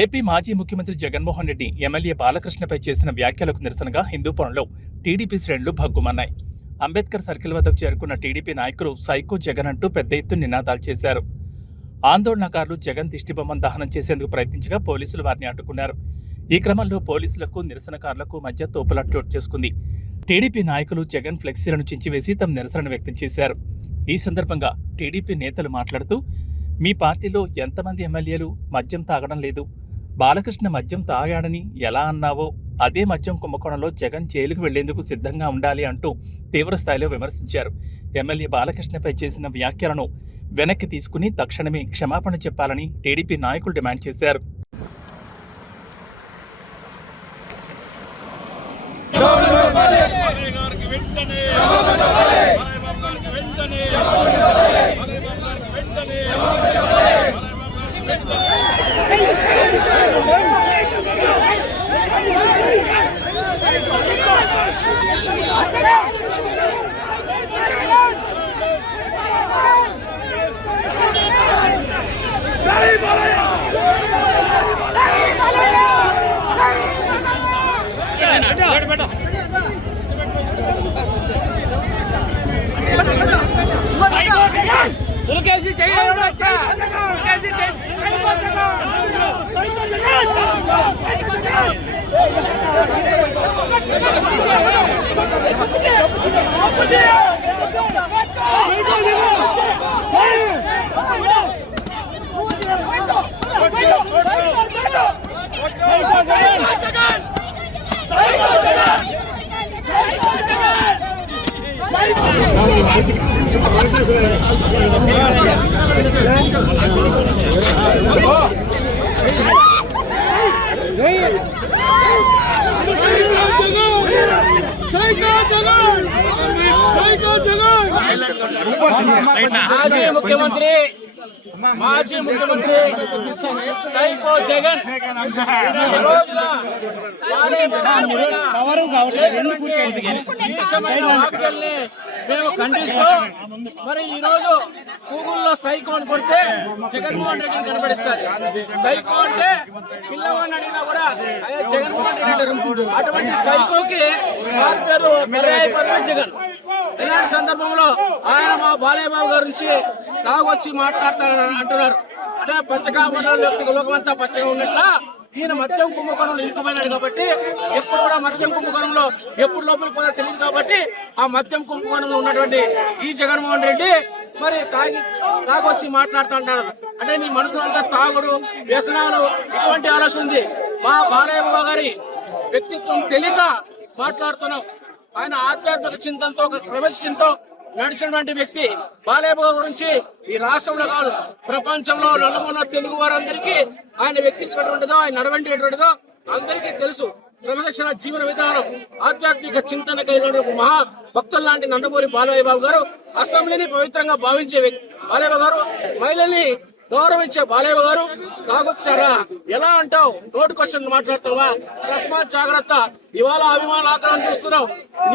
AP మాజీ ముఖ్యమంత్రి Jaganmohan Reddy MLA బాలకృష్ణపై చేసిన వ్యాఖ్యలకు నిరసనగా హిందూపురంలో టీడీపీ శ్రేణులు భగ్గుమన్నాయి. అంబేద్కర్ సర్కిల్ వద్దకు చేరుకున్న టీడీపీ నాయకులు సైకో జగన్ అంటూ పెద్ద ఎత్తున నినాదాలు చేశారు. ఆందోళనకారులు జగన్ దిష్టిబొమ్మను దహనం చేసేందుకు ప్రయత్నించగా పోలీసులు వారిని అడ్డుకున్నారు. ఈ క్రమంలో పోలీసులకు నిరసనకారులకు మధ్య తోపులాట చోటు చేసుకుంది. టీడీపీ నాయకులు జగన్ ఫ్లెక్సీలను చించివేసి తమ నిరసనను వ్యక్తం చేశారు. ఈ సందర్భంగా టీడీపీ నేతలు మాట్లాడుతూ, మీ పార్టీలో ఎంతమంది ఎమ్మెల్యేలు మద్యం తాగడం లేదు, బాలకృష్ణ మద్యం తాగాడని ఎలా అన్నావో అదే మద్యం కుంభకోణంలో జగన్ జైలుకు వెళ్లేందుకు సిద్ధంగా ఉండాలి అంటూ తీవ్రస్థాయిలో విమర్శించారు. ఎమ్మెల్యే బాలకృష్ణపై చేసిన వ్యాఖ్యలను వెనక్కి తీసుకుని తక్షణమే క్షమాపణ చెప్పాలని టీడీపీ నాయకులు డిమాండ్ చేశారు. మాజీ ముఖ్యమంత్రి సైకో జగన్ వాక్యాల్ని మేము ఖండిస్తూ మరి ఈ రోజు గూగుల్లో సైకో అని కొడితే జగన్మోహన్ రెడ్డి కనబడిస్తారు. సైకో అంటే పిల్లవాడిని అడిగినా కూడా అదే జగన్మోహన్ రెడ్డి అంటారు. అటువంటి సైకోకి వారి పేరు పర్యాయపదమే జగన్. ఇలాంటి సందర్భంలో ఆయన మా బాలయ్య బాబు గారి నుంచి తాగొచ్చి మాట్లాడతారని అంటున్నారు. అంటే పచ్చగా ఉన్న లోకమంతా పచ్చగా ఉన్నట్లా ఈయన మద్యం కుంభకోణంలో ఇరుక్కుపోయినాడు కాబట్టి ఎప్పుడు కూడా మద్యం కుంభకోణంలో ఎప్పుడు లోపలికి పోదా తెలియదు కాబట్టి ఆ మద్యం కుంభకోణంలో ఉన్నటువంటి ఈ జగన్మోహన్ రెడ్డి మరి తాగొచ్చి మాట్లాడుతుంటారు. అంటే నీ మనసులో అంతా తాగుడు, వ్యసనాలు ఇటువంటి ఆలోచన ఉంది. మా బాలయ్య బాబు గారి వ్యక్తిత్వం తెలియక మాట్లాడుతున్నాం. ఆయన ఆధ్యాత్మిక చింతనతో క్రమశిక్షణతో నడిచినటువంటి వ్యక్తి బాలయ్య బాబు గురించి ఈ రాష్ట్రంలో కాదు ప్రపంచంలో నలుగున్న తెలుగు వారందరికీ ఆయన వ్యక్తిత్వం ఎటువంటిదో, ఆయన నడవంటి ఎటువంటిదో అందరికీ తెలుసు. క్రమశిక్షణ జీవన విధానం, ఆధ్యాత్మిక చింతన కలిగిన మహా భక్తులు లాంటి నందమూరి బాలయ్య బాబు గారు అసెంబ్లీని పవిత్రంగా భావించే వ్యక్తి బాలయ్య బాబు గారు. మహిళల్ని గౌరవించే బాలయ్య గారు తాగొచ్చారా ఎలా అంటావు, నోటు క్వశ్చన్ మాట్లాడతావా, తస్మాత్ జాగ్రత్త. ఇవాళ అభిమానుల ఆగ్రహం చూస్తున్నావు.